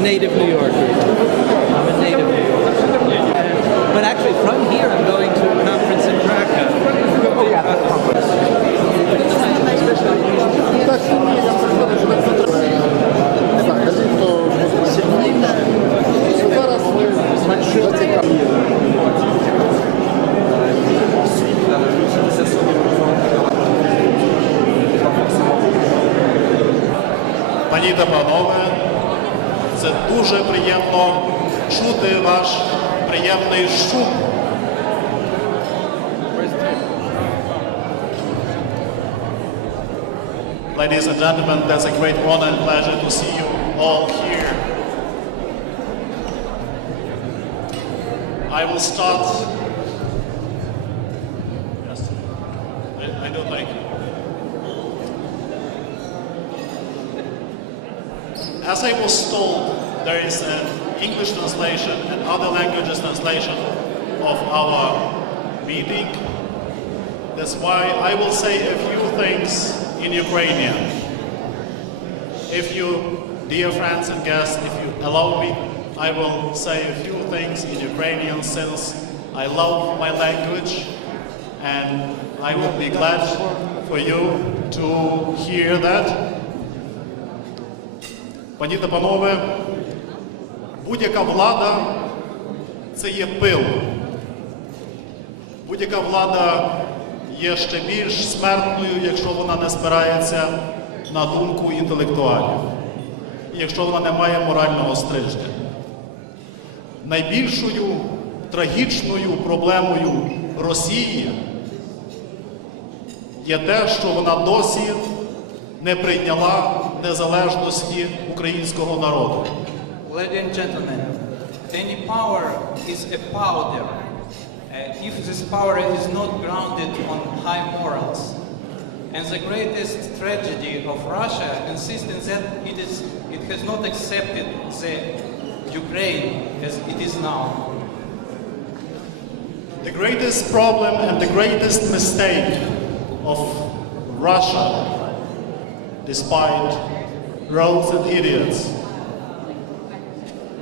native New Yorker. Ladies and gentlemen, that's a great honor and pleasure to see you all here. I will start. Yes, I, I do thank you. As I was told, there is an English translation and other languages translation of our meeting. That's why I will say a few things in Ukrainian. If you, dear friends and guests, if you allow me, I will say a few things in Ukrainian since I love my language and I would be glad for you to hear that. Пані та панове, будь-яка влада це є пил. Будь-яка влада є ще більш смертною, якщо вона не спирається на думку інтелектуалів, якщо вона не має морального стрижня. Найбільшою трагічною проблемою Росії є те, що вона досі не прийняла незалежності українського народу. Ladies and gentlemen, any power is a powder. If this power is not grounded on high morals. And the greatest tragedy of Russia consists in that it, is, it has not accepted the Ukraine as it is now. The greatest problem and the greatest mistake of Russia, despite rogues and idiots,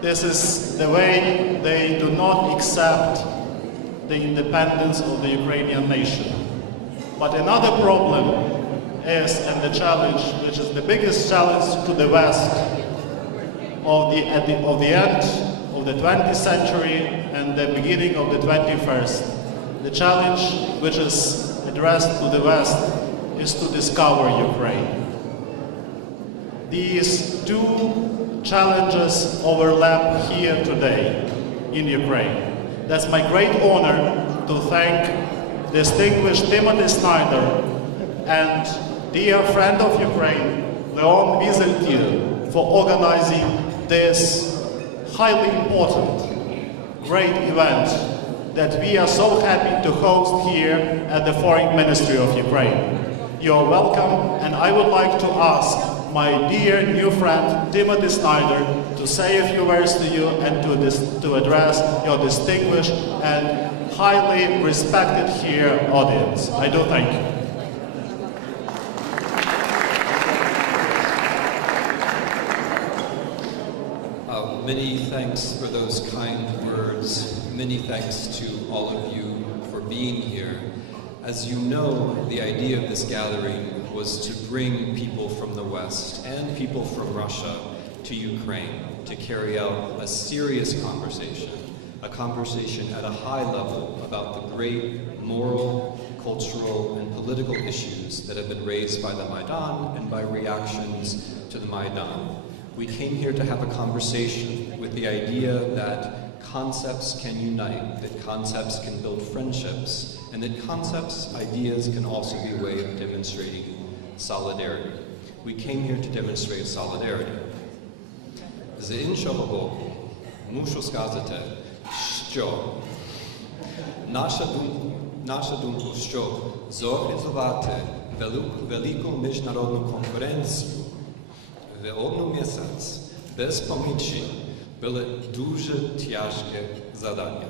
this is the way they do not accept the independence of the Ukrainian nation. But another problem is, and the challenge, which is the biggest challenge to the West of the, at the, of the end of the 20th century and the beginning of the 21st. The challenge which is addressed to the West is to discover Ukraine. These two challenges overlap here today in Ukraine. That's my great honor to thank distinguished Timothy Snyder and dear friend of Ukraine, Leon Wieseltier, for organizing this highly important, great event that we are so happy to host here at the Foreign Ministry of Ukraine. You're welcome, and I would like to ask my dear new friend Timothy Snyder to say a few words to you and to, to address your distinguished and highly respected here audience. I do thank you. Uh, many thanks for those kind words. Many thanks to all of you for being here. As you know, the idea of this gathering was to bring people from the West and people from Russia to Ukraine to carry out a serious conversation, a conversation at a high level about the great moral, cultural, and political issues that have been raised by the Maidan and by reactions to the Maidan. We came here to have a conversation with the idea that concepts can unite, that concepts can build friendships, and that concepts, ideas can also be a way of demonstrating solidarity. We came here to demonstrate solidarity. З іншого боку, мушу сказати, що наша думка, наша думка, що зорганізувати велику, велику міжнародну конференцію в одну місяць без помічі було дуже тяжке завдання.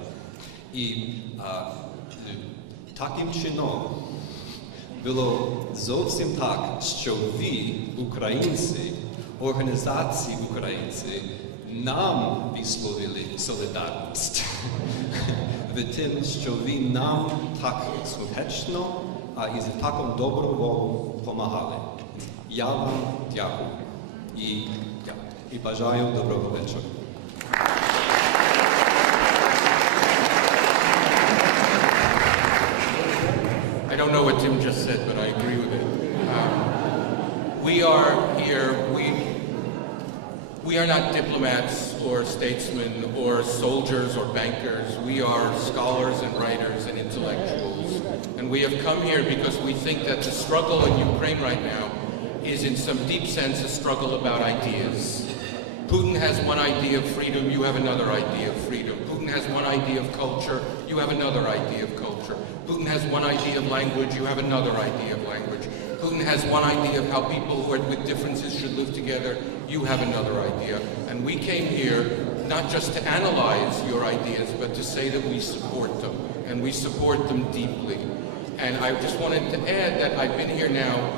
І а, таким чином було зовсім так, що ви, українці, організації українці, нам висловили солідарність. В тим, що ви нам так слухечно а і з таком добру волю допомагали. Я вам дякую. І, і бажаю доброго вечора. I don't know what Tim just said, but I agree with it. Um, we are here, we we are not diplomats or statesmen or soldiers or bankers. We are scholars and writers and intellectuals. And we have come here because we think that the struggle in Ukraine right now is in some deep sense a struggle about ideas. Putin has one idea of freedom, you have another idea of freedom. Putin has one idea of culture, you have another idea of culture. Putin has one idea of language, you have another idea of language. Putin has one idea of how people who are with differences should live together, you have another idea. And we came here not just to analyze your ideas, but to say that we support them, and we support them deeply. And I just wanted to add that I've been here now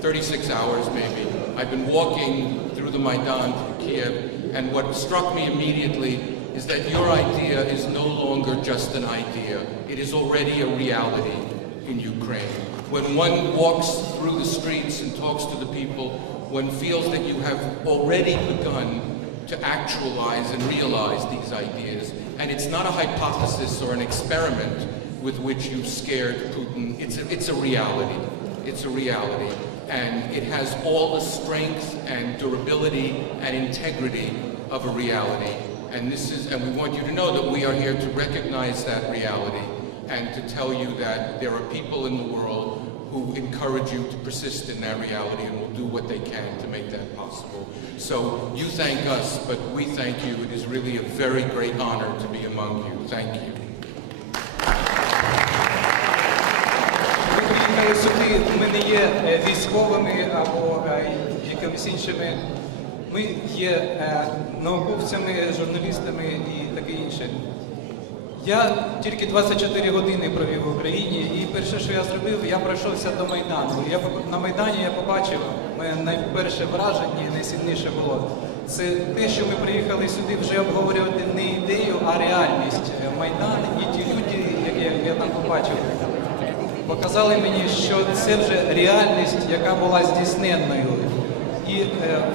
36 hours maybe. I've been walking through the Maidan, through Kiev, and what struck me immediately is that your idea is no longer just an idea. It is already a reality in Ukraine. When one walks through the streets and talks to the people, one feels that you have already begun to actualize and realize these ideas. And it's not a hypothesis or an experiment with which you've scared Putin. It's a, it's a reality. It's a reality. And it has all the strength and durability and integrity of a reality. And this is, and we want you to know that we are here to recognize that reality and to tell you that there are people in the world who encourage you to persist in that reality and will do what they can to make that possible. So you thank us, but we thank you. It is really a very great honor to be among you. Thank you. Ви приїхали сюди, ми не є е, військовими або е, якимись іншими. Ми є е, науковцями, журналістами і таке інше. Я тільки 24 години провів в Україні, і перше, що я зробив, я пройшовся до Майдану. Я на Майдані я побачив, моє найперше враження, найсильніше було. Це те, що ми приїхали сюди вже обговорювати не ідею, а реальність. Майдан і ті люди, які я там побачив, показали мені, що це вже реальність, яка була здійсненною. І е,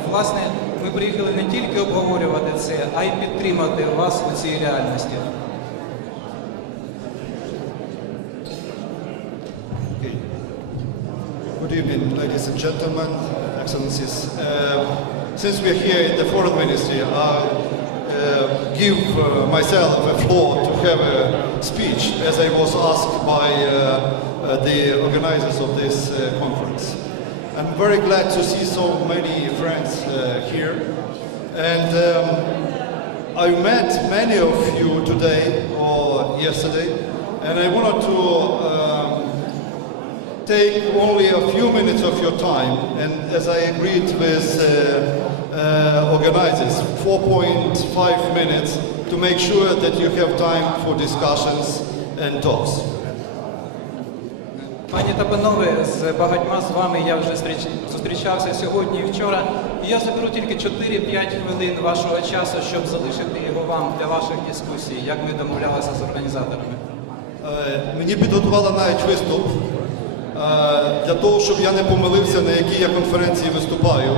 власне ми приїхали не тільки обговорювати це, а й підтримати вас у цій реальності. Evening, ladies and gentlemen, excellencies. Uh, since we are here in the foreign ministry, I uh, give uh, myself a floor to have a speech as I was asked by uh, uh, the organizers of this uh, conference. I'm very glad to see so many friends here. And um, I met many of you today or yesterday, and I wanted to um, take only a few minutes of your time, and as I agreed with uh, uh, organizers, 4.5 minutes to make sure that you have time for discussions and talks. Пані та панове, з багатьма з вами я вже зустрічався сьогодні і вчора. І я заберу тільки 4-5 хвилин вашого часу, щоб залишити його вам для ваших дискусій, як ми домовлялися з організаторами. Е, Мені підготували навіть виступ для того, щоб я не помилився, на якій я конференції виступаю.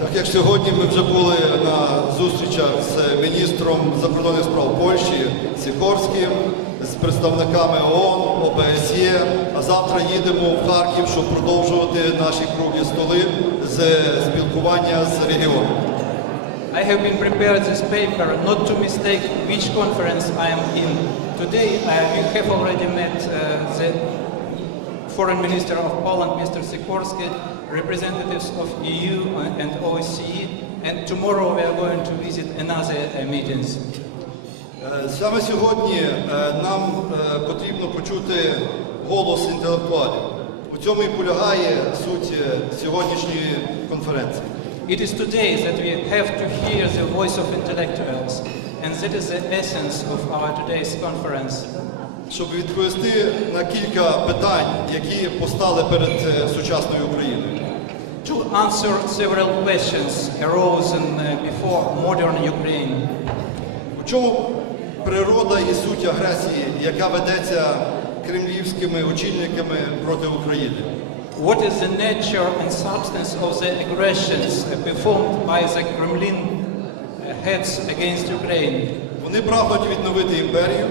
Так як сьогодні ми вже були на зустрічах з міністром закордонних справ Польщі Сікорським, з представниками ООН, ОБСЄ, а завтра їдемо в Харків, щоб продовжувати наші круглі столи з спілкування з регіоном. I have been prepared this paper not to mistake which conference I am in. Today I have already met uh, the Foreign Minister of Poland, Mr. Sikorsky, representatives of EU and OSCE, and tomorrow we are going to visit another uh, meetings. Е, Саме сьогодні е, нам е, потрібно почути голос інтелектуалів. У цьому і полягає суть е, сьогоднішньої конференції. It is today that we have to hear the voice of intellectuals, and that is the essence of our today's conference. Щоб відповісти на кілька питань, які постали перед е, сучасною Україною. To answer several questions arisen uh, before modern Ukraine. У чому природа і суть агресії, яка ведеться кремлівськими очільниками проти України? What is the nature and substance of the aggressions performed by the Kremlin uh, heads against Ukraine? Вони прагнуть відновити імперію,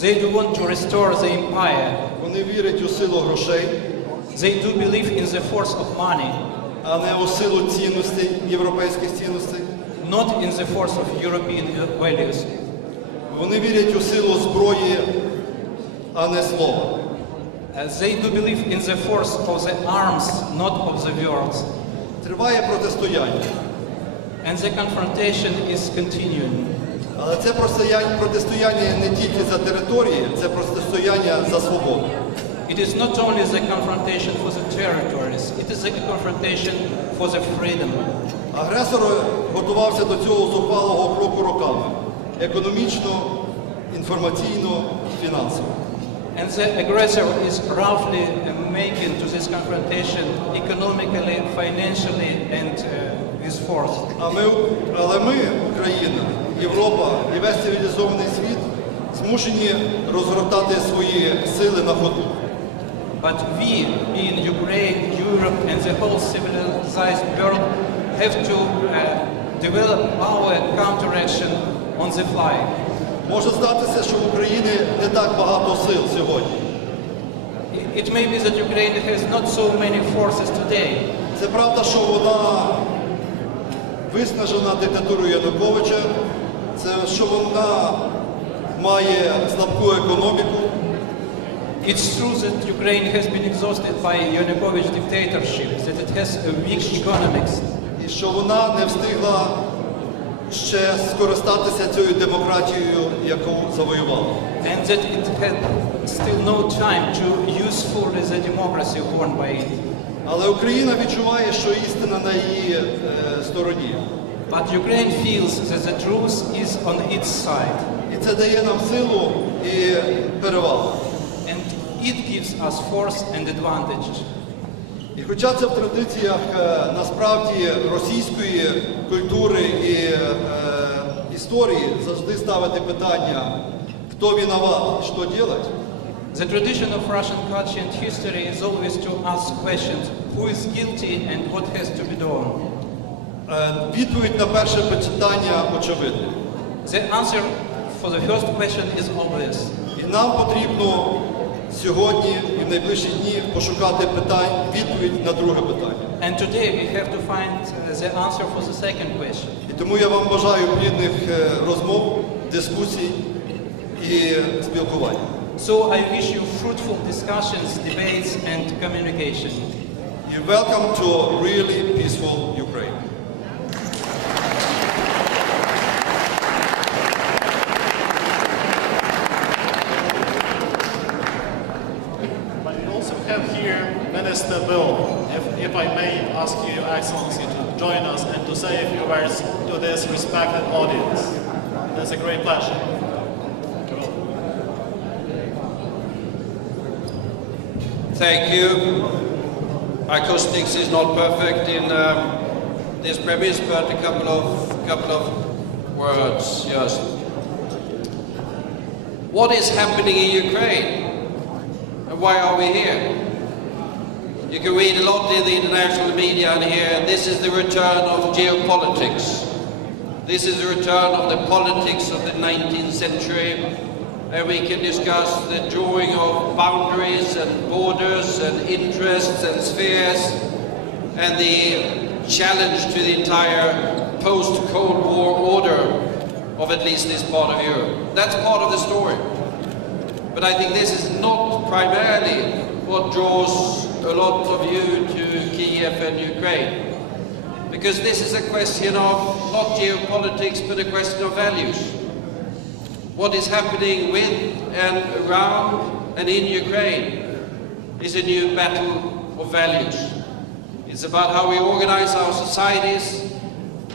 They do want to restore the empire. вони вірять у силу грошей, They do believe in the force of money. а не у силу цінностей, європейських цінностей. not in the force of European values. Вони вірять у силу зброї, а не слова. Uh, they do believe in the force of the arms, not of the words. Триває протистояння. And the confrontation is continuing. Але це протистояння, протистояння не тільки за території, це протистояння за свободу. It is not only the confrontation for the territories, it is the confrontation for the freedom. Агресор готувався до цього зухвалого кроку роками економічно, інформаційно, фінансово. And the aggressor is roughly uh, making to this confrontation economically, financially, and uh, with force. А ми, але ми, Україна, Європа і весь цивілізований світ змушені розгортати свої сили на ходу. But we, being Ukraine, Europe, and the whole civilized world, have to uh, develop our counteraction on the fly. Може здатися, що в Україні не так багато сил сьогодні. It may be that Ukraine has not so many forces today, Це правда, що вона виснажена диктатурою Януковича, це що вона має слабку економіку, It's true that Ukraine has been exhausted by Yanukovych dictatorship, that it has a weak economics, і що вона не встигла ще скористатися цією демократією, яку завоювала. and that it had still no time to use fully the democracy won by it. Але Україна відчуває, що істина на її е, стороні. But Ukraine feels that the truth is on its side, І це дає нам силу і перевагу. and it gives us force and advantage. І хоча це в традиціях е, насправді російської культури і е, історії завжди ставити питання, хто виноват, що робити, The tradition of Russian culture and history is always to ask questions who is guilty and what has to be done. Е, відповідь на перше питання очевидна. The answer for the first question is obvious. І нам потрібно сьогодні і в найближчі дні пошукати питань, відповідь на друге питання. And today we have to find uh, the answer for the second question. І тому я вам бажаю плідних е, розмов, дискусій і спілкування. So I wish you fruitful discussions, debates, and communication. І welcome to a really peaceful If, if I may ask you, Excellency, to join us and to say a few words to this respected audience. That's a great pleasure. Thank you. Acoustics is not perfect in um, this premise, but a couple of couple of words just. What is happening in Ukraine? And why are we here? You can read a lot in the international media and hear this is the return of geopolitics. This is the return of the politics of the 19th century, and we can discuss the drawing of boundaries and borders and interests and spheres, and the challenge to the entire post-Cold War order of at least this part of Europe. That's part of the story. But I think this is not primarily what draws a lot of you to Kiev and Ukraine. Because this is a question of not geopolitics, but a question of values. What is happening with and around and in Ukraine is a new battle of values. It's about how we organize our societies,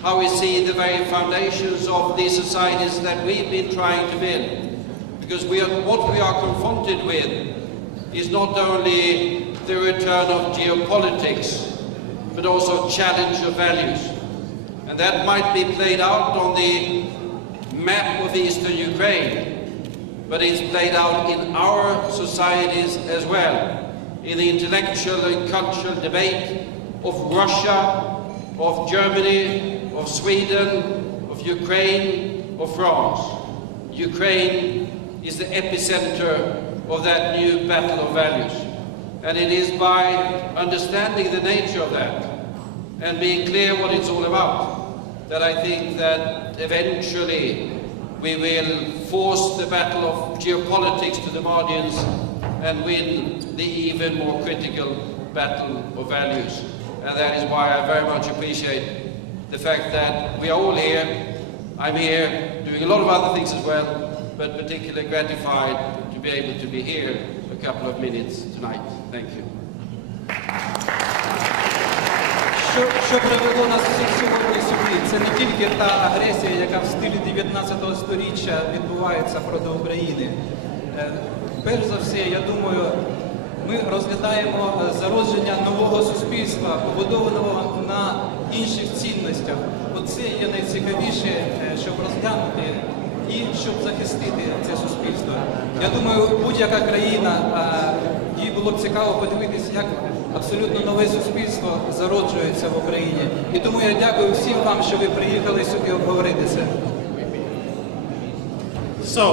how we see the very foundations of these societies that we've been trying to build. Because we are, what we are confronted with is not only the return of geopolitics, but also challenge of values. And that might be played out on the map of eastern Ukraine, but it's played out in our societies as well, in the intellectual and cultural debate of Russia, of Germany, of Sweden, of Ukraine, of France. Ukraine is the epicenter of that new battle of values. And it is by understanding the nature of that and being clear what it's all about, that I think that eventually we will force the battle of geopolitics to the margins and win the even more critical battle of values. And that is why I very much appreciate the fact that we are all here. I'm here doing a lot of other things as well, but particularly gratified to be able to be here a couple of minutes tonight. Thank you. Що, привело нас всіх сьогодні сюди? Це не тільки та агресія, яка в стилі 19 століття відбувається проти України. Е, Перш за все, я думаю, ми розглядаємо зародження нового суспільства, побудованого на інших цінностях. Оце є найцікавіше, е, щоб розглянути і щоб захистити це суспільство. Я думаю, будь-яка країна, їй було б цікаво подивитися, як абсолютно нове суспільство зароджується в Україні. І тому я дякую всім вам, що ви приїхали сюди обговорити це. So,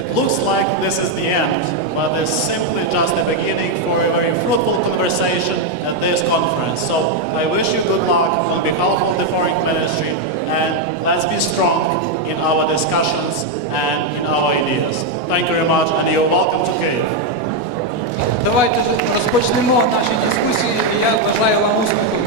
it looks like this is the end, but it's simply just the beginning for a very fruitful conversation at this conference. So, I wish you good luck on behalf of the Foreign Ministry, and let's be strong in our discussions and in our ideas. Thank you very much, and you're welcome to Kyiv. Давайте розпочнемо наші дискусії, і я бажаю вам успіху.